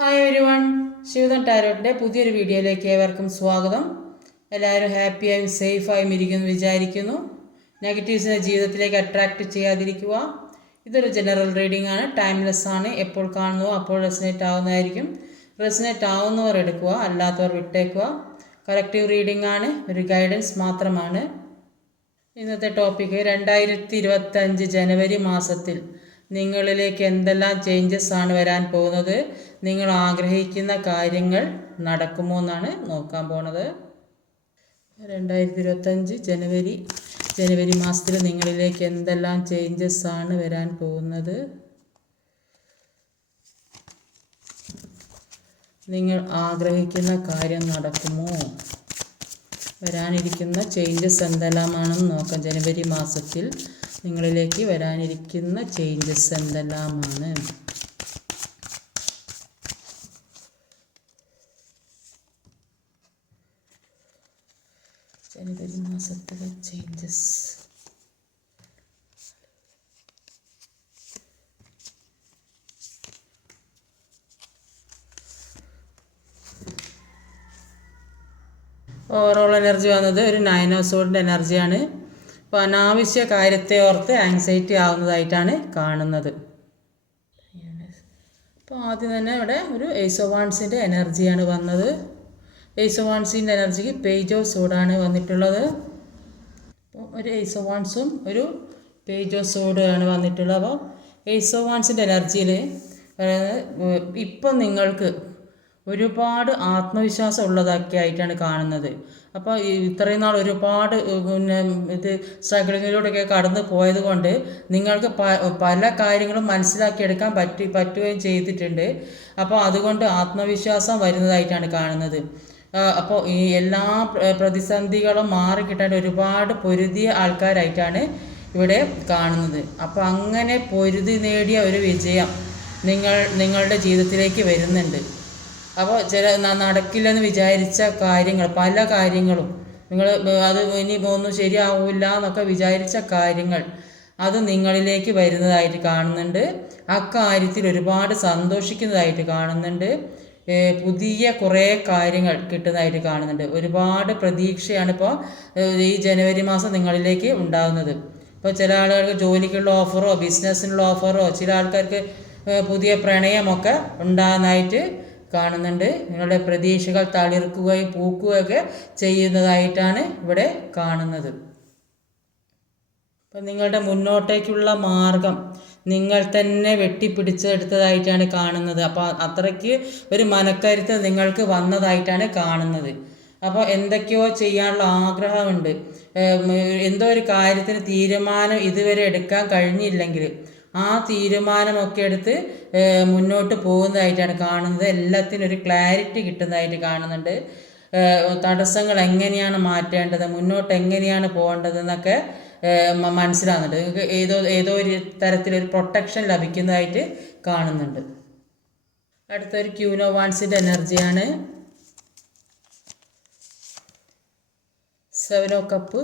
Hi every one, Shivadan ടാരോട്ടിൻ്റെ പുതിയൊരു വീഡിയോയിലേക്ക് ഏവർക്കും സ്വാഗതം. എല്ലാവരും ഹാപ്പിയായും സേഫായും ഇരിക്കുന്നു വിചാരിക്കുന്നു. നെഗറ്റീവ്സിനെ ജീവിതത്തിലേക്ക് അട്രാക്റ്റ് ചെയ്യാതിരിക്കുക. ഇതൊരു ജനറൽ റീഡിംഗ് ആണ്, ടൈംലെസ് ആണ്. എപ്പോൾ കാണുന്നുവോ അപ്പോൾ റെസിനേറ്റ് ആവുന്നതായിരിക്കും. റെസിനേറ്റ് ആവുന്നവർ എടുക്കുക, അല്ലാത്തവർ വിട്ടേക്കുക. കളക്റ്റീവ് റീഡിംഗ് ആണ്, ഒരു ഗൈഡൻസ് മാത്രമാണ്. ഇന്നത്തെ ടോപ്പിക്ക് 2025 ജനുവരി മാസത്തിൽ നിങ്ങളിലേക്ക് എന്തെല്ലാം ചേഞ്ചസ് ആണ് വരാൻ പോകുന്നത്, നിങ്ങൾ ആഗ്രഹിക്കുന്ന കാര്യങ്ങൾ നടക്കുമോ എന്നാണ് നോക്കാൻ പോണത്. 2025 ജനുവരി മാസത്തിൽ നിങ്ങളിലേക്ക് എന്തെല്ലാം ചേഞ്ചസ് ആണ് വരാൻ പോകുന്നത്, നിങ്ങൾ ആഗ്രഹിക്കുന്ന കാര്യം നടക്കുമോ, വരാനിരിക്കുന്ന ചേഞ്ചസ് എന്തെല്ലാമാണെന്ന് നോക്കാം. ജനുവരി മാസത്തിൽ നിങ്ങളിലേക്ക് വരാനിരിക്കുന്ന ചേഞ്ചസ് എന്തെല്ലാമാണ്. ജനുവരി മാസത്തിലെ ചേഞ്ചസ്. ഓവറോൾ എനർജി വന്നത് ഒരു 9 ഓഫ് സോഡിൻ്റെ എനർജിയാണ്. അപ്പോൾ അനാവശ്യ കാര്യത്തെ ഓർത്ത് ആങ്സൈറ്റി ആവുന്നതായിട്ടാണ് കാണുന്നത്. അപ്പോൾ ആദ്യം തന്നെ ഇവിടെ ഒരു ഏസ് ഓഫ് വാൻസിൻ്റെ എനർജിയാണ് വന്നത്. ഏസ് ഓഫ് വാൻസിൻ്റെ എനർജിക്ക് പേജ് ഓഫ് സോഡാണ് വന്നിട്ടുള്ളത്. അപ്പോൾ ഒരു ഏസ് ഓഫ് വാൻസും ഒരു പേജ് ഓഫ് സോഡാണ് വന്നിട്ടുള്ളത്. അപ്പോൾ ഏസ് ഓഫ് വാൻസിൻ്റെ എനർജിയിൽ ഇപ്പം നിങ്ങൾക്ക് ഒരുപാട് ആത്മവിശ്വാസം ഉള്ളതൊക്കെ ആയിട്ടാണ് കാണുന്നത്. അപ്പോൾ ഇത്രയും നാൾ ഒരുപാട് ഇത് സ്ട്രഗിളിങ്ങിലൂടെയൊക്കെ കടന്നു പോയത് കൊണ്ട് നിങ്ങൾക്ക് പല കാര്യങ്ങളും മനസ്സിലാക്കിയെടുക്കാൻ പറ്റുകയും ചെയ്തിട്ടുണ്ട്. അപ്പോൾ അതുകൊണ്ട് ആത്മവിശ്വാസം വരുന്നതായിട്ടാണ് കാണുന്നത്. അപ്പോൾ ഈ എല്ലാ പ്രതിസന്ധികളും മാറിക്കിട്ടാൻ ഒരുപാട് പൊരുതിയ ആൾക്കാരായിട്ടാണ് ഇവിടെ കാണുന്നത്. അപ്പോൾ അങ്ങനെ പൊരുതി നേടിയ ഒരു വിജയം നിങ്ങളുടെ ജീവിതത്തിലേക്ക് വരുന്നുണ്ട്. അപ്പോൾ നടക്കില്ലെന്ന് വിചാരിച്ച കാര്യങ്ങൾ, പല കാര്യങ്ങളും നിങ്ങൾ അത് ഇനി ഒന്നും ശരിയാവില്ല എന്നൊക്കെ വിചാരിച്ച കാര്യങ്ങൾ അത് നിങ്ങളിലേക്ക് വരുന്നതായിട്ട് കാണുന്നുണ്ട്. അക്കാര്യത്തിൽ ഒരുപാട് സന്തോഷിക്കുന്നതായിട്ട് കാണുന്നുണ്ട്. പുതിയ കുറേ കാര്യങ്ങൾ കിട്ടുന്നതായിട്ട് കാണുന്നുണ്ട്. ഒരുപാട് പ്രതീക്ഷയാണ് ഇപ്പോൾ ഈ ജനുവരി മാസം നിങ്ങളിലേക്ക് ഉണ്ടാകുന്നത്. ഇപ്പോൾ ചില ആളുകൾക്ക് ജോലിക്കുള്ള ഓഫറോ ബിസിനസ്സിനുള്ള ഓഫറോ, ചില ആൾക്കാർക്ക് പുതിയ പ്രണയമൊക്കെ ഉണ്ടാകുന്നതായിട്ട് കാണുന്നുണ്ട്. നിങ്ങളുടെ പ്രതീക്ഷകൾ തളിർക്കുകയും പൂക്കുകയൊക്കെ ചെയ്യുന്നതായിട്ടാണ് ഇവിടെ കാണുന്നത്. അപ്പം നിങ്ങളുടെ മുന്നോട്ടേക്കുള്ള മാർഗം നിങ്ങൾ തന്നെ വെട്ടിപ്പിടിച്ചെടുത്തതായിട്ടാണ് കാണുന്നത്. അപ്പോൾ അത്രയ്ക്ക് ഒരു മനക്കരുത്ത് നിങ്ങൾക്ക് വന്നതായിട്ടാണ് കാണുന്നത്. അപ്പോൾ എന്തൊക്കെയോ ചെയ്യാനുള്ള ആഗ്രഹമുണ്ട്. എന്തോ ഒരു കാര്യത്തിന് തീരുമാനം ഇതുവരെ എടുക്കാൻ കഴിഞ്ഞില്ലെങ്കിൽ ആ തീരുമാനമൊക്കെ എടുത്ത് മുന്നോട്ട് പോകുന്നതായിട്ടാണ് കാണുന്നത്. എല്ലാത്തിനും ഒരു ക്ലാരിറ്റി കിട്ടുന്നതായിട്ട് കാണുന്നുണ്ട്. തടസ്സങ്ങൾ എങ്ങനെയാണ് മാറ്റേണ്ടത്, മുന്നോട്ട് എങ്ങനെയാണ് പോകേണ്ടതെന്നൊക്കെ മനസ്സിലാകുന്നുണ്ട്. നിങ്ങൾക്ക് ഏതോ ഒരു തരത്തിലൊരു പ്രൊട്ടക്ഷൻ ലഭിക്കുന്നതായിട്ട് കാണുന്നുണ്ട്. അടുത്തൊരു ക്യൂൻ ഓഫ് വാൻസിൻ്റെ എനർജിയാണ്. 7 ഓഫ് കപ്പ്,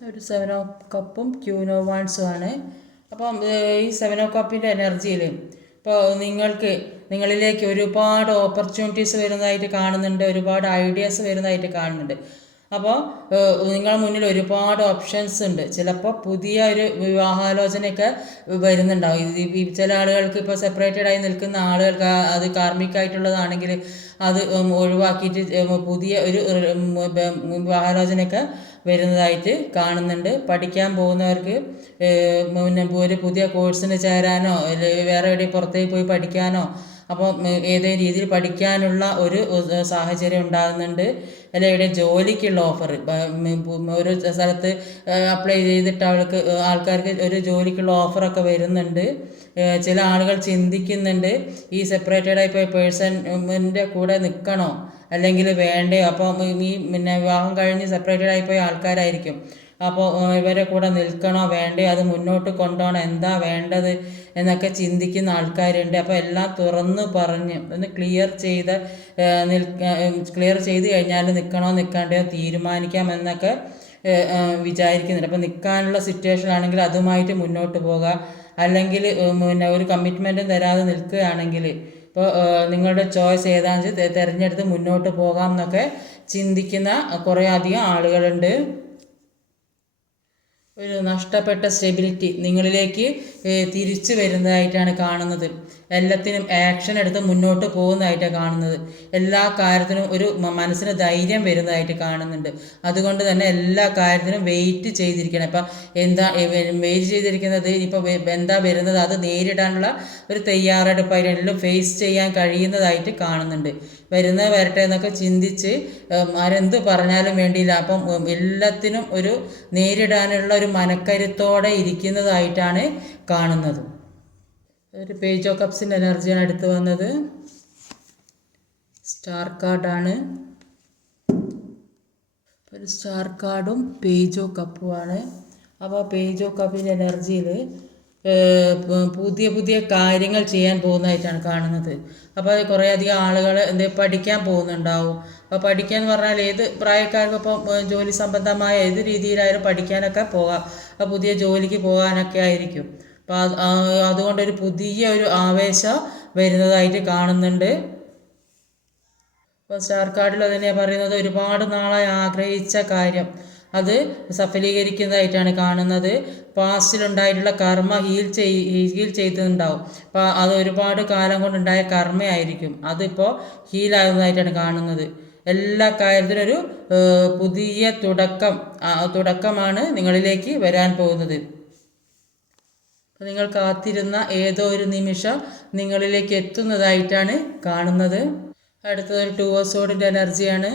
ഒരു 7 ഓഫ് കപ്പും ക്യൂൻ ഓഫ് വാൻസും ആണ്. അപ്പം ഈ 7 ഓഫ് കപ്പിൻ്റെ എനർജിയിൽ ഇപ്പോൾ നിങ്ങളിലേക്ക് ഒരുപാട് ഓപ്പർച്യൂണിറ്റീസ് വരുന്നതായിട്ട് കാണുന്നുണ്ട്, ഒരുപാട് ഐഡിയാസ് വരുന്നതായിട്ട് കാണുന്നുണ്ട്. അപ്പോൾ നിങ്ങളുടെ മുന്നിൽ ഒരുപാട് ഓപ്ഷൻസ് ഉണ്ട്. ചിലപ്പോൾ പുതിയ ഒരു വിവാഹാലോചനയൊക്കെ വരുന്നുണ്ടാവും. ചില ആളുകൾക്ക് ഇപ്പോൾ സെപ്പറേറ്റഡ് ആയി നിൽക്കുന്ന ആളുകൾക്ക് അത് കാർമികമായിട്ടുള്ളതാണെങ്കിൽ അത് ഒഴിവാക്കിയിട്ട് പുതിയ ഒരു വിവാഹാലോചനയൊക്കെ വരുന്നതായിട്ട് കാണുന്നുണ്ട്. പഠിക്കാൻ പോകുന്നവർക്ക് ഒരു പുതിയ കോഴ്സിന് ചേരാനോ വേറെ എവിടെയും പുറത്തേക്ക് പോയി പഠിക്കാനോ അപ്പോൾ ഏതെങ്കിലും രീതിയിൽ പഠിക്കാനുള്ള ഒരു സാഹചര്യം ഉണ്ടാകുന്നുണ്ട്. അല്ലെങ്കിൽ ഇവിടെ ജോലിക്കുള്ള ഓഫർ, ഒരു സ്ഥലത്ത് അപ്ലൈ ചെയ്തിട്ട് ആൾക്കാർക്ക് ഒരു ജോലിക്കുള്ള ഓഫറൊക്കെ വരുന്നുണ്ട്. ചില ആളുകൾ ചിന്തിക്കുന്നുണ്ട് ഈ സെപ്പറേറ്റഡായി പോയ പേഴ്സണിൻ്റെ കൂടെ നിൽക്കണോ അല്ലെങ്കിൽ വേണ്ടയോ. അപ്പോൾ ഈ വിവാഹം കഴിഞ്ഞ് സെപ്പറേറ്റഡായി പോയ ആൾക്കാരായിരിക്കും. അപ്പോൾ ഇവരെ കൂടെ നിൽക്കണോ വേണ്ടയോ, അത് മുന്നോട്ട് കൊണ്ടുപോകണം, എന്താ വേണ്ടത് എന്നൊക്കെ ചിന്തിക്കുന്ന ആൾക്കാരുണ്ട്. അപ്പോൾ എല്ലാം തുറന്ന് പറഞ്ഞ് ഒന്ന് ക്ലിയർ ചെയ്ത് കഴിഞ്ഞാൽ നിൽക്കണോ നിൽക്കാണ്ടയോ തീരുമാനിക്കാം എന്നൊക്കെ വിചാരിക്കുന്നുണ്ട്. അപ്പോൾ നിൽക്കാനുള്ള സിറ്റുവേഷൻ ആണെങ്കിൽ അതുമായിട്ട് മുന്നോട്ട് പോകുക. അല്ലെങ്കിൽ പിന്നെ ഒരു കമ്മിറ്റ്മെൻറ്റും തരാതെ നിൽക്കുകയാണെങ്കിൽ ഇപ്പോൾ നിങ്ങളുടെ ചോയ്സ് ഏതാണെന്ന് വെച്ചാൽ തിരഞ്ഞെടുത്ത് മുന്നോട്ട് പോകാം എന്നൊക്കെ ചിന്തിക്കുന്ന കുറേ അധികം ആളുകളുണ്ട്. ഒരു നഷ്ടപ്പെട്ട സ്റ്റെബിലിറ്റി നിങ്ങളിലേക്ക് തിരിച്ചു വരുന്നതായിട്ടാണ് കാണുന്നത്. എല്ലാത്തിനും ആക്ഷൻ എടുത്ത് മുന്നോട്ട് പോകുന്നതായിട്ടാണ് കാണുന്നത്. എല്ലാ കാര്യത്തിനും ഒരു മനസ്സിന് ധൈര്യം വരുന്നതായിട്ട് കാണുന്നുണ്ട്. അതുകൊണ്ട് തന്നെ എല്ലാ കാര്യത്തിനും വെയിറ്റ് ചെയ്തിരിക്കണം. ഇപ്പം എന്താ വെയിറ്റ് ചെയ്തിരിക്കുന്നത്, ഇപ്പോൾ എന്താ വരുന്നത് അത് നേരിടാനുള്ള ഒരു തയ്യാറെടുപ്പായിട്ട് എല്ലാം ഫേസ് ചെയ്യാൻ കഴിയുന്നതായിട്ട് കാണുന്നുണ്ട്. വരുന്നത് വരട്ടെ എന്നൊക്കെ ചിന്തിച്ച് ആരെന്ത് പറഞ്ഞാലും വേണ്ടിയില്ല, അപ്പം എല്ലാത്തിനും ഒരു നേരിടാനുള്ള ഒരു മനക്കരുത്തോടെ ഇരിക്കുന്നതായിട്ടാണ് കാണുന്നത്. ഒരു പേജ് ഓഫ് കപ്സിൻ്റെ എനർജിയാണ് അടുത്ത് വന്നത്. സ്റ്റാർ കാർഡാണ്. ഒരു സ്റ്റാർ കാർഡും പേജ് ഓഫ് കപ്പുമാണ്. അപ്പോൾ പേജ് ഓഫ് കപ്പിൻ്റെ എനർജിയിൽ പുതിയ പുതിയ കാര്യങ്ങൾ ചെയ്യാൻ പോകുന്നതായിട്ടാണ് കാണുന്നത്. അപ്പോൾ അത് കുറേ അധികം ആളുകൾ പഠിക്കാൻ പോകുന്നുണ്ടാവും. അപ്പോൾ പഠിക്കാൻ എന്ന് പറഞ്ഞാൽ ഏത് പ്രായക്കാർക്കും ഇപ്പോൾ ജോലി സംബന്ധമായ ഏത് രീതിയിലായാലും പഠിക്കാനൊക്കെ പോകാം. അപ്പോൾ പുതിയ ജോലിക്ക് പോകാനൊക്കെ ആയിരിക്കും. അപ്പോൾ അതുകൊണ്ടൊരു പുതിയ ഒരു ആവേശം വരുന്നതായിട്ട് കാണുന്നുണ്ട്. ഇപ്പോൾ സ്റ്റാർ കാർഡിൽ തന്നെയാണ് പറയുന്നത്, ഒരുപാട് നാളായി ആഗ്രഹിച്ച കാര്യം അത് സഫലീകരിക്കുന്നതായിട്ടാണ് കാണുന്നത്. പാസ്റ്റിലുണ്ടായിട്ടുള്ള കർമ്മ ഹീൽ ചെയ്തിട്ടുണ്ടാവും. അപ്പോൾ അത് ഒരുപാട് കാലം കൊണ്ടുണ്ടായ കർമ്മയായിരിക്കും, അതിപ്പോൾ ഹീലാകുന്നതായിട്ടാണ് കാണുന്നത്. എല്ലാ കാര്യത്തിനും ഒരു പുതിയ തുടക്കമാണ് നിങ്ങളിലേക്ക് വരാൻ പോകുന്നത്. അപ്പോൾ നിങ്ങൾ കാത്തിരുന്ന ഏതോ ഒരു നിമിഷം നിങ്ങളിലേക്ക് എത്തുന്നതായിട്ടാണ് കാണുന്നത്. അടുത്തതൊരു ടു ഓഫ് സോഡിൻ്റെ എനർജിയാണ്.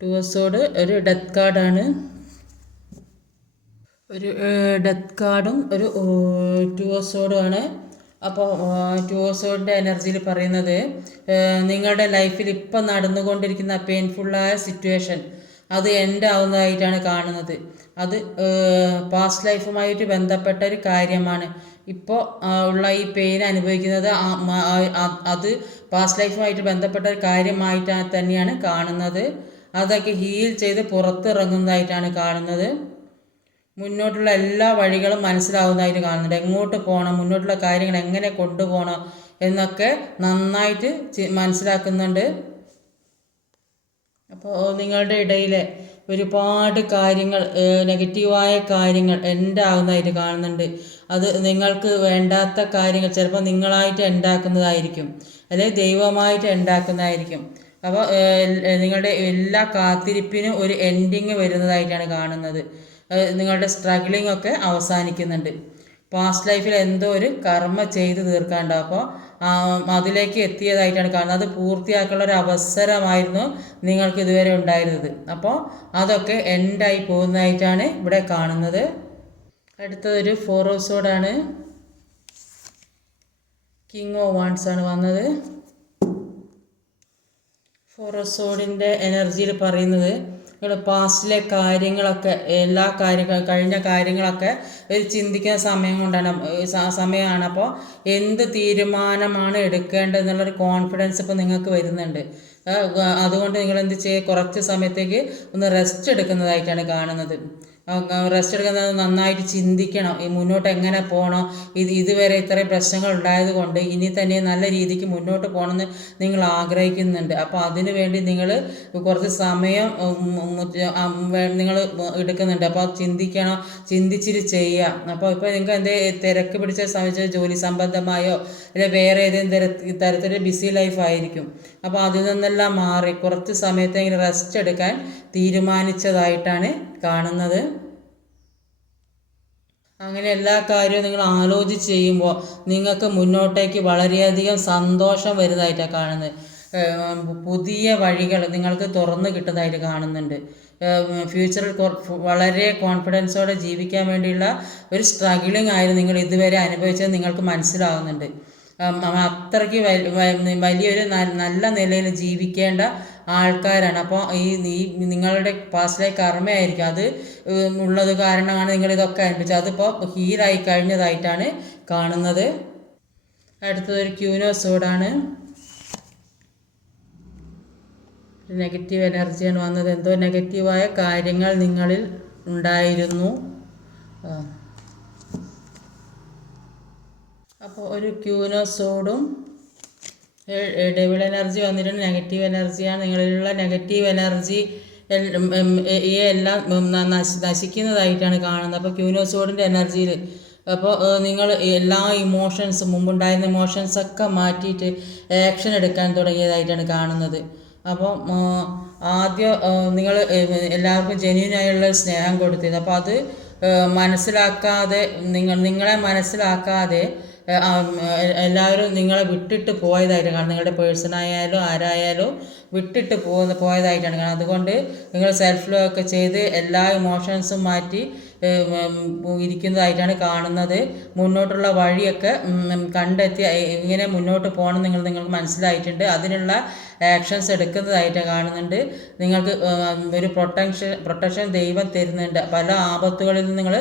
ടു ഓഫ് സോഡ് ഒരു ഡെത്ത് കാർഡാണ്. ഒരു ഡെത്ത് കാർഡും ഒരു ടു ഓഫ് സോഡുമാണ്. അപ്പോൾ ടു ഓഫ് സോഡിൻ്റെ എനർജിയിൽ പറയുന്നത് നിങ്ങളുടെ ലൈഫിൽ ഇപ്പം നടന്നുകൊണ്ടിരിക്കുന്ന പെയിൻഫുള്ളായ സിറ്റുവേഷൻ അത് എൻഡ് ആവുന്നതായിട്ടാണ് കാണുന്നത്. അത് പാസ്റ്റ് ലൈഫുമായിട്ട് ബന്ധപ്പെട്ട ഒരു കാര്യമാണ്. ഇപ്പോൾ ഉള്ള ഈ പെയിൻ അനുഭവിക്കുന്നത് അത് പാസ്റ്റ് ലൈഫുമായിട്ട് ബന്ധപ്പെട്ട ഒരു കാര്യമായിട്ട് തന്നെയാണ് കാണുന്നത്. അതൊക്കെ ഹീൽ ചെയ്ത് പുറത്തിറങ്ങുന്നതായിട്ടാണ് കാണുന്നത്. മുന്നോട്ടുള്ള എല്ലാ വഴികളും മനസ്സിലാവുന്നതായിട്ട് കാണുന്നുണ്ട്. എങ്ങോട്ട് പോകണം, മുന്നോട്ടുള്ള കാര്യങ്ങൾ എങ്ങനെ കൊണ്ടുപോകണം എന്നൊക്കെ നന്നായിട്ട് മനസ്സിലാക്കുന്നുണ്ട്. അപ്പോൾ നിങ്ങളുടെ ഇടയിൽ ഒരുപാട് കാര്യങ്ങൾ, നെഗറ്റീവായ കാര്യങ്ങൾ എൻഡ് ആകുന്നതായിട്ട് കാണുന്നുണ്ട്. അത് നിങ്ങൾക്ക് വേണ്ടാത്ത കാര്യങ്ങൾ ചിലപ്പോൾ നിങ്ങളായിട്ട് ഉണ്ടാക്കുന്നതായിരിക്കും, അല്ലെങ്കിൽ ദൈവമായിട്ട് ഉണ്ടാക്കുന്നതായിരിക്കും. അപ്പോൾ നിങ്ങളുടെ എല്ലാ കാത്തിരിപ്പിനും ഒരു എൻഡിങ് വരുന്നതായിട്ടാണ് കാണുന്നത്. നിങ്ങളുടെ സ്ട്രഗ്ലിംഗ് ഒക്കെ അവസാനിക്കുന്നുണ്ട്. പാസ്റ്റ് ലൈഫിൽ എന്തോ ഒരു കർമ്മ ചെയ്ത് തീർക്കാനുണ്ടാവും. അപ്പോൾ അതിലേക്ക് എത്തിയതായിട്ടാണ് കാണുന്നത്. അത് പൂർത്തിയാക്കാനുള്ള ഒരു അവസരമായിരുന്നു നിങ്ങൾക്ക് ഇതുവരെ ഉണ്ടായിരുന്നത്. അപ്പോൾ അതൊക്കെ എൻഡായി പോകുന്നതായിട്ടാണ് ഇവിടെ കാണുന്നത്. അടുത്തതൊരു ഫോർ ഓഫ് സോഡാണ്. കിങ് ഓഫ് വാൻഡ്സ് ആണ് വന്നത്. ഫോർ ഓഫ് സോഡിൻ്റെ എനർജിയിൽ പറയുന്നത് നിങ്ങളുടെ പാസ്റ്റിലെ കാര്യങ്ങളൊക്കെ, എല്ലാ കഴിഞ്ഞ കാര്യങ്ങളൊക്കെ ഒരു ചിന്തിക്കുന്ന സമയമാണ്. അപ്പോൾ എന്ത് തീരുമാനമാണ് എടുക്കേണ്ടതെന്നുള്ളൊരു കോൺഫിഡൻസ് ഇപ്പോൾ നിങ്ങൾക്ക് വരുന്നുണ്ട്. അതുകൊണ്ട് നിങ്ങൾ എന്ത് ചെയ്യുക, കുറച്ച് സമയത്തേക്ക് ഒന്ന് റെസ്റ്റ് എടുക്കുന്നതായിട്ടാണ് കാണുന്നത്. റെസ്റ്റ് എടുക്കുന്നത് നന്നായിട്ട് ചിന്തിക്കണം, ഈ മുന്നോട്ട് എങ്ങനെ പോകണം. ഇതുവരെ ഇത്രയും പ്രശ്നങ്ങൾ ഉണ്ടായത് കൊണ്ട് ഇനി തന്നെ നല്ല രീതിക്ക് മുന്നോട്ട് പോകണമെന്ന് നിങ്ങൾ ആഗ്രഹിക്കുന്നുണ്ട്. അപ്പോൾ അതിനു വേണ്ടി നിങ്ങൾ കുറച്ച് സമയം നിങ്ങൾ എടുക്കുന്നുണ്ട്. അപ്പോൾ ചിന്തിക്കണം, ചിന്തിച്ചിട്ട് ചെയ്യുക. അപ്പോൾ ഇപ്പോൾ നിങ്ങൾക്ക് എന്തെങ്കിലും തിരക്ക് പിടിച്ച സമയത്ത് ജോലി സംബന്ധമായോ അല്ലെങ്കിൽ വേറെ ഏതെങ്കിലും തരത്തിൽ ബിസി ലൈഫായിരിക്കും. അപ്പോൾ അതിൽ നിന്നെല്ലാം മാറി കുറച്ച് സമയത്തെങ്കിലും റെസ്റ്റ് എടുക്കാൻ തീരുമാനിച്ചതായിട്ടാണ് കാണുന്നത്. അങ്ങനെ എല്ലാ കാര്യവും നിങ്ങൾ ആലോചിച്ച് ചെയ്യുമ്പോൾ നിങ്ങൾക്ക് മുന്നോട്ടേക്ക് വളരെയധികം സന്തോഷം വരുന്നതായിട്ടാണ് കാണുന്നത്. പുതിയ വഴികൾ നിങ്ങൾക്ക് തുറന്നു കിട്ടുന്നതായിട്ട് കാണുന്നുണ്ട്. ഫ്യൂച്ചറിൽ വളരെ കോൺഫിഡൻസോടെ ജീവിക്കാൻ വേണ്ടിയുള്ള ഒരു സ്ട്രഗിളിങ് ആയിരുന്നു നിങ്ങൾ ഇതുവരെ അനുഭവിച്ചത് നിങ്ങൾക്ക് മനസ്സിലാവുന്നുണ്ട്. അത്രയ്ക്ക് വലിയൊരു നല്ല നിലയിൽ ജീവിക്കേണ്ട ആൾക്കാരാണ്. അപ്പോൾ ഈ നിങ്ങളുടെ പാസ്റ്റിലെ കർമ്മയായിരിക്കും അത് ഉള്ളത് കാരണമാണ് നിങ്ങളിതൊക്കെ അനുഭവിച്ചത്. അതിപ്പോൾ ഹീലായി കഴിഞ്ഞതായിട്ടാണ് കാണുന്നത്. അടുത്തതൊരു ക്യൂൻ ഓഫ് സോഡാണ്. നെഗറ്റീവ് എനർജിയാണ് വന്നത്. എന്തോ നെഗറ്റീവായ കാര്യങ്ങൾ നിങ്ങളിൽ ഉണ്ടായിരുന്നു. ആ. അപ്പോൾ ഒരു ക്യൂനോസോഡും ഡബിൾ എനർജി വന്നിട്ടുണ്ട്. നെഗറ്റീവ് എനർജിയാണ്. നിങ്ങളിലുള്ള നെഗറ്റീവ് എനർജി എല്ലാം നശിക്കുന്നതായിട്ടാണ് കാണുന്നത്. അപ്പോൾ ക്യൂനോസോഡിൻ്റെ എനർജിയിൽ അപ്പോൾ നിങ്ങൾ എല്ലാ ഇമോഷൻസും മുമ്പുണ്ടായിരുന്ന ഇമോഷൻസൊക്കെ മാറ്റിയിട്ട് ആക്ഷൻ എടുക്കാൻ തുടങ്ങിയതായിട്ടാണ് കാണുന്നത്. അപ്പോൾ ആദ്യം നിങ്ങൾ എല്ലാവർക്കും ജെന്യൂനായുള്ള സ്നേഹം കൊടുത്തിരുന്നു. അപ്പോൾ അത് മനസ്സിലാക്കാതെ നിങ്ങളെ മനസ്സിലാക്കാതെ എല്ലാവരും നിങ്ങളെ വിട്ടിട്ട് പോയതായിട്ട് കാണാം. നിങ്ങളുടെ പേഴ്സണായാലും ആരായാലും വിട്ടിട്ട് പോയതായിട്ടാണ് കാണുന്നത്. അതുകൊണ്ട് നിങ്ങൾ സെൽഫ് ലോ ഒക്കെ ചെയ്ത് എല്ലാ ഇമോഷൻസും മാറ്റി ഇരിക്കുന്നതായിട്ടാണ് കാണുന്നത്. മുന്നോട്ടുള്ള വഴിയൊക്കെ കണ്ടെത്തി ഇങ്ങനെ മുന്നോട്ട് പോകണം നിങ്ങൾക്ക് മനസ്സിലായിട്ടുണ്ട്. അതിനുള്ള ആക്ഷൻസ് എടുക്കുന്നതായിട്ട് കാണുന്നുണ്ട്. നിങ്ങൾക്ക് ഒരു പ്രൊട്ടക്ഷൻ ദൈവം തരുന്നുണ്ട്. പല ആപത്തുകളിൽ നിന്ന് നിങ്ങൾ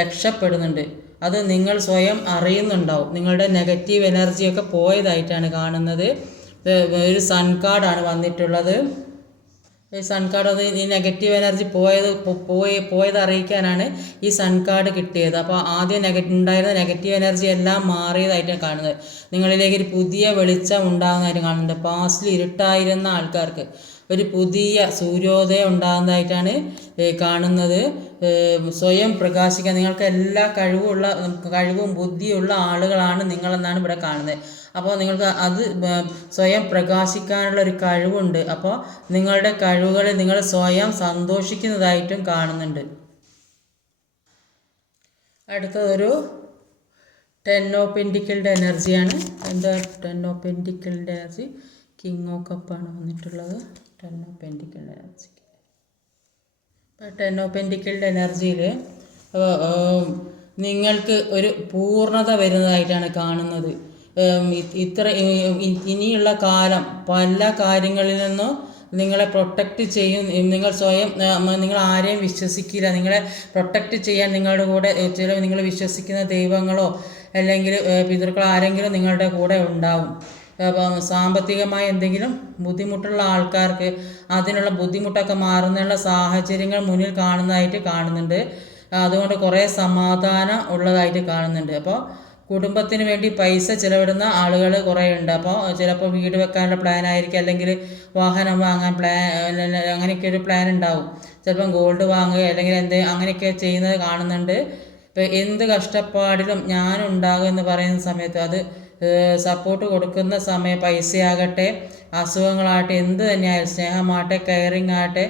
രക്ഷപ്പെടുന്നുണ്ട്. അത് നിങ്ങൾ സ്വയം അറിയുന്നുണ്ടാവും. നിങ്ങളുടെ നെഗറ്റീവ് എനർജിയൊക്കെ പോയതായിട്ടാണ് കാണുന്നത്. ഒരു സൺ കാർഡാണ് വന്നിട്ടുള്ളത്. ഈ സൺ കാർഡ് അത് ഈ നെഗറ്റീവ് എനർജി പോയത് അറിയിക്കാനാണ് ഈ സൺ കാർഡ് കിട്ടിയത്. അപ്പോൾ ആദ്യം ഉണ്ടായിരുന്ന നെഗറ്റീവ് എനർജി എല്ലാം മാറിയതായിട്ടാണ് കാണുന്നത്. നിങ്ങളിലേക്ക് ഒരു പുതിയ വെളിച്ചം ഉണ്ടാകുന്നതായിട്ട് കാണുന്നുണ്ട്. പാസ്റ്റിൽ ഇരുട്ടായിരുന്ന ആൾക്കാർക്ക് ഒരു പുതിയ സൂര്യോദയം ഉണ്ടാകുന്നതായിട്ടാണ് കാണുന്നത്. സ്വയം പ്രകാശിക്കാൻ നിങ്ങൾക്ക് എല്ലാ കഴിവും ബുദ്ധിയുള്ള ആളുകളാണ് നിങ്ങളെന്നാണ് ഇവിടെ കാണുന്നത്. അപ്പോൾ നിങ്ങൾക്ക് അത് സ്വയം പ്രകാശിക്കാനുള്ള ഒരു കഴിവുണ്ട്. അപ്പോൾ നിങ്ങളുടെ കഴിവുകളിൽ നിങ്ങൾ സ്വയം സന്തോഷിക്കുന്നതായിട്ടും കാണുന്നുണ്ട്. അടുത്തതൊരു 10 ഓഫ് പെൻറ്റിക്കിളിൻ്റെ എനർജിയാണ്. എന്താ 10 ഓഫ് പെൻറ്റിക്കിളിൻ്റെ എനർജി? കിങ് ഓഫ് കപ്പാണ് വന്നിട്ടുള്ളത്. 10 ഓഫ് പെൻറ്റിക്കിളിൻ്റെ എനർജി. 10 ഓഫ് പെൻറ്റിക്കിളിൻ്റെ എനർജിയിൽ നിങ്ങൾക്ക് ഒരു പൂർണ്ണത വരുന്നതായിട്ടാണ് കാണുന്നത്. ഇനിയുള്ള കാലം പല കാര്യങ്ങളിൽ നിന്നും നിങ്ങളെ പ്രൊട്ടക്റ്റ് ചെയ്യും. നിങ്ങൾ സ്വയം നിങ്ങൾ ആരെയും വിശ്വസിക്കില്ല. നിങ്ങളെ പ്രൊട്ടക്റ്റ് ചെയ്യാൻ നിങ്ങളുടെ കൂടെ ചില നിങ്ങൾ വിശ്വസിക്കുന്ന ദൈവങ്ങളോ അല്ലെങ്കിൽ പിതൃക്കളോ ആരെങ്കിലും നിങ്ങളുടെ കൂടെ ഉണ്ടാവും. സാമ്പത്തികമായി എന്തെങ്കിലും ബുദ്ധിമുട്ടുള്ള ആൾക്കാർക്ക് അതിനുള്ള ബുദ്ധിമുട്ടൊക്കെ മാറുന്നതിനുള്ള സാഹചര്യങ്ങൾ മുന്നിൽ കാണുന്നതായിട്ട് കാണുന്നുണ്ട്. അതുകൊണ്ട് കുറേ സമാധാനം ഉള്ളതായിട്ട് കാണുന്നുണ്ട്. അപ്പോൾ കുടുംബത്തിന് വേണ്ടി പൈസ ചിലവിടുന്ന ആളുകൾ കുറേ ഉണ്ട്. അപ്പോൾ ചിലപ്പോൾ വീട് വെക്കാനുള്ള പ്ലാൻ ആയിരിക്കും, അല്ലെങ്കിൽ വാഹനം വാങ്ങാൻ അങ്ങനെയൊക്കെ ഒരു പ്ലാൻ ഉണ്ടാവും. ചിലപ്പം ഗോൾഡ് വാങ്ങുക അല്ലെങ്കിൽ അങ്ങനെയൊക്കെ ചെയ്യുന്നത് കാണുന്നുണ്ട്. ഇപ്പോൾ എന്ത് കഷ്ടപ്പാടിലും ഞാനുണ്ടാകും എന്ന് പറയുന്ന സമയത്ത് അത് സപ്പോർട്ട് കൊടുക്കുന്ന സമയം പൈസയാകട്ടെ അസുഖങ്ങളാകട്ടെ എന്ത് തന്നെയായാലും സ്നേഹമാകട്ടെ കെയറിങ് ആകട്ടെ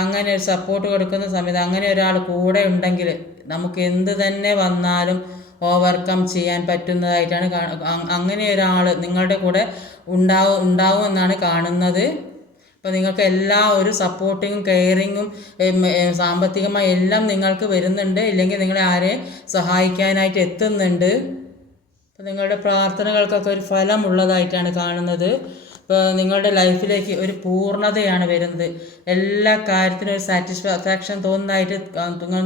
അങ്ങനെ ഒരു സപ്പോർട്ട് കൊടുക്കുന്ന സമയത്ത് അങ്ങനെ ഒരാൾ കൂടെ ഉണ്ടെങ്കിൽ നമുക്ക് എന്ത് തന്നെ വന്നാലും ഓവർകം ചെയ്യാൻ പറ്റുന്നതായിട്ടാണ് അങ്ങനെ ഒരാൾ നിങ്ങളുടെ കൂടെ ഉണ്ടാവും എന്നാണ് കാണുന്നത്. അപ്പോൾ നിങ്ങൾക്ക് എല്ലാ ഒരു സപ്പോർട്ടിങ്ങും കെയറിങ്ങും സാമ്പത്തികമായി എല്ലാം നിങ്ങൾക്ക് വരുന്നുണ്ട്. ഇല്ലെങ്കിൽ നിങ്ങളെ ആരെയും സഹായിക്കാനായിട്ട് എത്തുന്നുണ്ട്. അപ്പോൾ നിങ്ങളുടെ പ്രാർത്ഥനകൾക്കൊക്കെ ഒരു ഫലമുള്ളതായിട്ടാണ് കാണുന്നത്. ഇപ്പോൾ നിങ്ങളുടെ ലൈഫിലേക്ക് ഒരു പൂർണ്ണതയാണ് വരുന്നത്. എല്ലാ കാര്യത്തിനും ഒരു സാറ്റിസ്ഫാക്ഷൻ തോന്നുന്നതായിട്ട്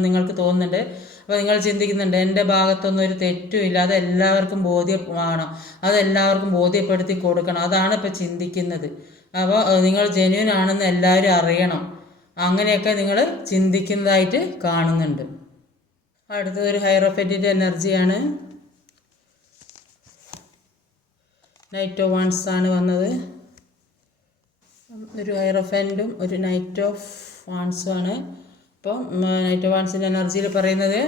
നിങ്ങൾക്ക് തോന്നുന്നുണ്ട്. അപ്പോൾ നിങ്ങൾ ചിന്തിക്കുന്നുണ്ട് എൻ്റെ ഭാഗത്തൊന്നും ഒരു തെറ്റും ഇല്ല, അത് എല്ലാവർക്കും ബോധ്യമാണോ, അതെല്ലാവർക്കും ബോധ്യപ്പെടുത്തി കൊടുക്കണം, അതാണ് ഇപ്പോൾ ചിന്തിക്കുന്നത്. അപ്പോൾ നിങ്ങൾ ജെന്യൂൻ ആണെന്ന് എല്ലാവരും അറിയണം. അങ്ങനെയൊക്കെ നിങ്ങൾ ചിന്തിക്കുന്നതായിട്ട് കാണുന്നുണ്ട്. അടുത്തതൊരു ഹൈറോഫെറ്റിൻ്റെ എനർജിയാണ്. നൈറ്റ് ഓഫ് വാൺസ് ആണ് വന്നത്. ഒരു ഹൈറോഫൻറ്റും ഒരു നൈറ്റ് ഓഫ് വാൺസും ആണ്. അപ്പോൾ നൈറ്റ് ഓഫ് വാൺസിൻ്റെ എനർജിയിൽ പറയുന്നത്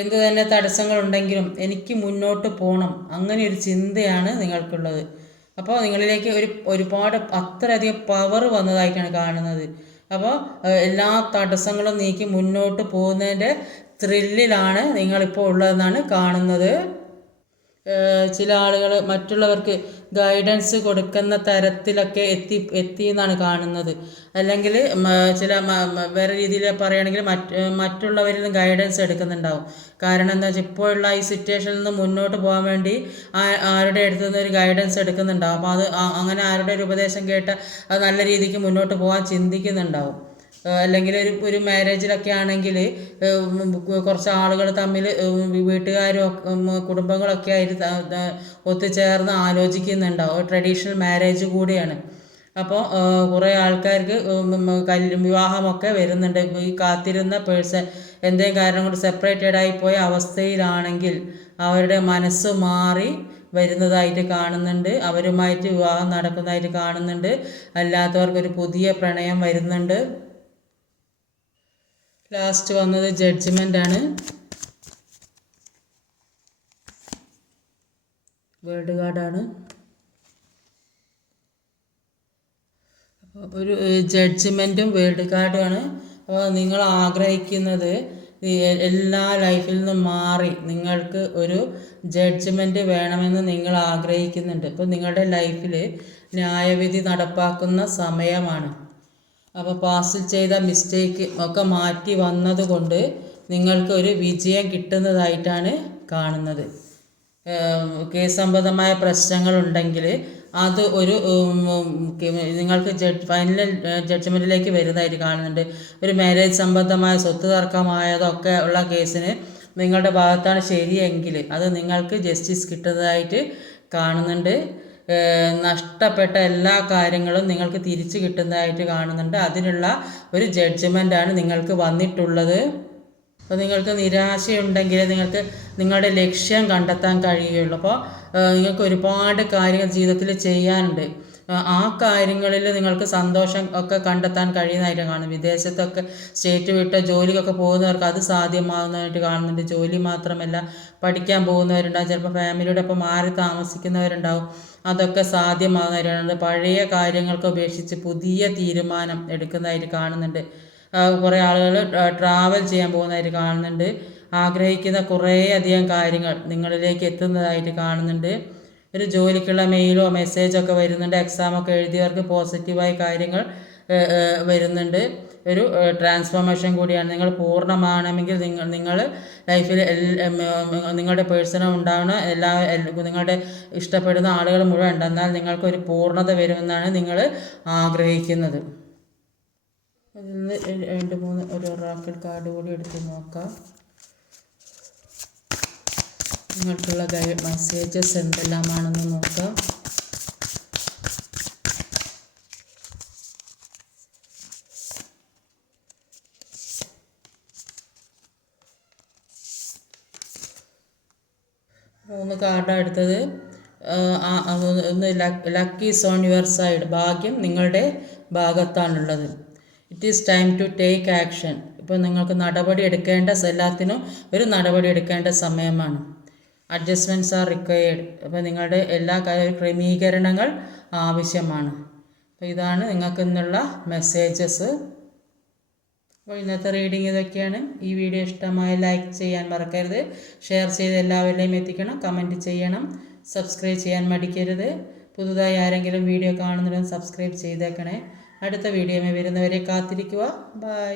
എന്ത് തന്നെ തടസ്സങ്ങളുണ്ടെങ്കിലും എനിക്ക് മുന്നോട്ട് പോകണം, അങ്ങനെ ഒരു ചിന്തയാണ് നിങ്ങൾക്കുള്ളത്. അപ്പോൾ നിങ്ങളിലേക്ക് ഒരുപാട് അത്രയധികം പവർ വന്നതായിട്ടാണ് കാണുന്നത്. അപ്പോൾ എല്ലാ തടസ്സങ്ങളും നീക്കി മുന്നോട്ട് പോകുന്നതിൻ്റെ ത്രില്ലിലാണ് നിങ്ങളിപ്പോൾ ഉള്ളതെന്നാണ് കാണുന്നത്. ചില ആളുകൾ മറ്റുള്ളവർക്ക് ഗൈഡൻസ് കൊടുക്കുന്ന തരത്തിലൊക്കെ എത്തി എന്നാണ് കാണുന്നത്. അല്ലെങ്കിൽ ചില വേറെ രീതിയിൽ പറയുകയാണെങ്കിൽ മറ്റുള്ളവരിൽ നിന്ന് ഗൈഡൻസ് എടുക്കുന്നുണ്ടാവും. കാരണം എന്താ വെച്ചാൽ ഇപ്പോഴുള്ള ഈ സിറ്റുവേഷനിൽ നിന്ന് മുന്നോട്ട് പോകാൻ വേണ്ടി ആരുടെ അടുത്തു നിന്ന് ഒരു ഗൈഡൻസ് എടുക്കുന്നുണ്ടാവും. അപ്പോൾ അത് അങ്ങനെ ആരുടെ ഒരു ഉപദേശം കേട്ട് അത് നല്ല രീതിക്ക് മുന്നോട്ട് പോകാൻ ചിന്തിക്കുന്നുണ്ടാവും. അല്ലെങ്കിൽ ഒരു മാരേജിലൊക്കെ ആണെങ്കിൽ കുറച്ച് ആളുകൾ തമ്മിൽ വീട്ടുകാരും കുടുംബങ്ങളൊക്കെ ആയിട്ട് ഒത്തുചേർന്ന് ആലോചിക്കുന്നുണ്ടാവും. ട്രഡീഷണൽ മാരേജ് കൂടിയാണ്. അപ്പോൾ കുറേ ആൾക്കാർക്ക് വിവാഹമൊക്കെ വരുന്നുണ്ട്. ഈ കാത്തിരുന്ന പേഴ്സൺ എന്തെങ്കിലും കാരണം കൊണ്ട് സെപ്പറേറ്റഡ് ആയിപ്പോയ അവസ്ഥയിലാണെങ്കിൽ അവരുടെ മനസ്സ് മാറി വരുന്നതായിട്ട് കാണുന്നുണ്ട്. അവരുമായിട്ട് വിവാഹം നടക്കുന്നതായിട്ട് കാണുന്നുണ്ട്. അല്ലാത്തവർക്കൊരു പുതിയ പ്രണയം വരുന്നുണ്ട്. ലാസ്റ്റ് വന്നത് ജഡ്ജ്മെൻ്റ് ആണ്. വേൾഡ് കാർഡാണ്. ഒരു ജഡ്ജ്മെൻറ്റും വേൾഡ് കാർഡുമാണ്. അപ്പോൾ നിങ്ങൾ ആഗ്രഹിക്കുന്നത് എല്ലാ ലൈഫിൽ നിന്നും മാറി നിങ്ങൾക്ക് ഒരു ജഡ്ജ്മെൻറ്റ് വേണമെന്ന് നിങ്ങൾ ആഗ്രഹിക്കുന്നുണ്ട്. അപ്പോൾ നിങ്ങളുടെ ലൈഫിൽ ന്യായവിധി നടപ്പാക്കുന്ന സമയമാണ്. അപ്പോൾ പാസ്റ്റിൽ ചെയ്ത മിസ്റ്റേക്ക് ഒക്കെ മാറ്റി വന്നതുകൊണ്ട് നിങ്ങൾക്ക് ഒരു വിജയം കിട്ടുന്നതായിട്ടാണ് കാണുന്നത്. കേസ് സംബന്ധമായ പ്രശ്നങ്ങളുണ്ടെങ്കിൽ അത് ഒരു നിങ്ങൾക്ക് ഫൈനൽ ജഡ്ജ്മെൻറ്റിലേക്ക് വരുന്നതായിട്ട് കാണുന്നുണ്ട്. ഒരു മാരേജ് സംബന്ധമായ സ്വത്ത് തർക്കമായതൊക്കെ ഉള്ള കേസിന് നിങ്ങളുടെ ഭാഗത്താണ് ശരിയെങ്കിൽ അത് നിങ്ങൾക്ക് ജസ്റ്റിസ് കിട്ടുന്നതായിട്ട് കാണുന്നുണ്ട്. നഷ്ടപ്പെട്ട എല്ലാ കാര്യങ്ങളും നിങ്ങൾക്ക് തിരിച്ചു കിട്ടുന്നതായിട്ട് കാണുന്നുണ്ട്. അതിനുള്ള ഒരു ജഡ്ജ്മെൻ്റാണ് നിങ്ങൾക്ക് വന്നിട്ടുള്ളത്. അപ്പോൾ നിങ്ങൾക്ക് നിരാശയുണ്ടെങ്കിൽ നിങ്ങൾക്ക് നിങ്ങളുടെ ലക്ഷ്യം കണ്ടെത്താൻ കഴിയുകയുള്ളൂ. അപ്പോൾ നിങ്ങൾക്ക് ഒരുപാട് കാര്യങ്ങൾ ജീവിതത്തിൽ ചെയ്യാനുണ്ട്. ആ കാര്യങ്ങളിൽ നിങ്ങൾക്ക് സന്തോഷം ഒക്കെ കണ്ടെത്താൻ കഴിയുന്നതായിട്ട് കാണും. വിദേശത്തൊക്കെ സ്റ്റേറ്റ് വിട്ട് ജോലിക്കൊക്കെ പോകുന്നവർക്ക് അത് സാധ്യമാകുന്നതായിട്ട് കാണുന്നുണ്ട്. ജോലി മാത്രമല്ല, പഠിക്കാൻ പോകുന്നവരുണ്ടാവും, ചിലപ്പോൾ ഫാമിലിയുടെ ഒപ്പം മാറി താമസിക്കുന്നവരുണ്ടാവും. അതൊക്കെ സാധ്യമാകുന്നവരുണ്ട്. പഴയ കാര്യങ്ങൾക്ക് ഉപേക്ഷിച്ച് പുതിയ തീരുമാനം എടുക്കുന്നതായിട്ട് കാണുന്നുണ്ട്. കുറേ ആളുകൾ ട്രാവൽ ചെയ്യാൻ പോകുന്നതായിട്ട് കാണുന്നുണ്ട്. ആഗ്രഹിക്കുന്ന കുറേ അധികം കാര്യങ്ങൾ നിങ്ങളിലേക്ക് എത്തുന്നതായിട്ട് കാണുന്നുണ്ട്. ഒരു ജോലിക്കുള്ള മെയിലോ മെസ്സേജൊക്കെ വരുന്നുണ്ട്. എക്സാമൊക്കെ എഴുതിയവർക്ക് പോസിറ്റീവായ കാര്യങ്ങൾ വരുന്നുണ്ട്. ഒരു ട്രാൻസ്ഫോർമേഷൻ കൂടിയാണ്. നിങ്ങൾ പൂർണ്ണമാണെങ്കിൽ നിങ്ങൾ ലൈഫിൽ നിങ്ങളുടെ പേഴ്സണൽ ഉണ്ടാകുന്ന നിങ്ങളുടെ ഇഷ്ടപ്പെടുന്ന ആളുകൾ മുഴുവൻ ഉണ്ട്. എന്നാൽ നിങ്ങൾക്കൊരു പൂർണ്ണത വരുമെന്നാണ് നിങ്ങൾ ആഗ്രഹിക്കുന്നത്. അതിൽ നിന്ന് 2-3 ഒരു ഒറാക്കിൾ കാർഡ് കൂടി എടുത്ത് നോക്കാം. നിങ്ങൾക്കുള്ള ഗൈഡ് മെസ്സേജസ് എന്തെല്ലാമാണെന്ന് നോക്കാം. മൂന്ന് കാർഡാണ് എടുത്തത്. ഒന്ന് luck is on your side, ഭാഗ്യം നിങ്ങളുടെ ഭാഗത്താണുള്ളത്. It is time to take action, ഇപ്പോൾ നിങ്ങൾക്ക് നടപടി എടുക്കേണ്ട എല്ലാത്തിനും ഒരു നടപടി എടുക്കേണ്ട സമയമാണ്. അഡ്ജസ്റ്റ്മെൻറ്റ്സ് ആർ റിക്വയർഡ്, അപ്പോൾ നിങ്ങളുടെ എല്ലാ ക്രമീകരണങ്ങൾ ആവശ്യമാണ്. അപ്പോൾ ഇതാണ് നിങ്ങൾക്ക് ഇന്നുള്ള മെസ്സേജസ്. അപ്പോൾ ഇന്നത്തെ റീഡിങ് ഇതൊക്കെയാണ്. ഈ വീഡിയോ ഇഷ്ടമായി ലൈക്ക് ചെയ്യാൻ മറക്കരുത്. ഷെയർ ചെയ്ത് എല്ലാവരിലേയും എത്തിക്കണം. കമൻറ്റ് ചെയ്യണം. സബ്സ്ക്രൈബ് ചെയ്യാൻ മടിക്കരുത്. പുതുതായി ആരെങ്കിലും വീഡിയോ കാണുന്നുണ്ടെങ്കിൽ സബ്സ്ക്രൈബ് ചെയ്തേക്കണേ. അടുത്ത വീഡിയോയിൽ വരുന്നവരെ കാത്തിരിക്കുക. ബൈ.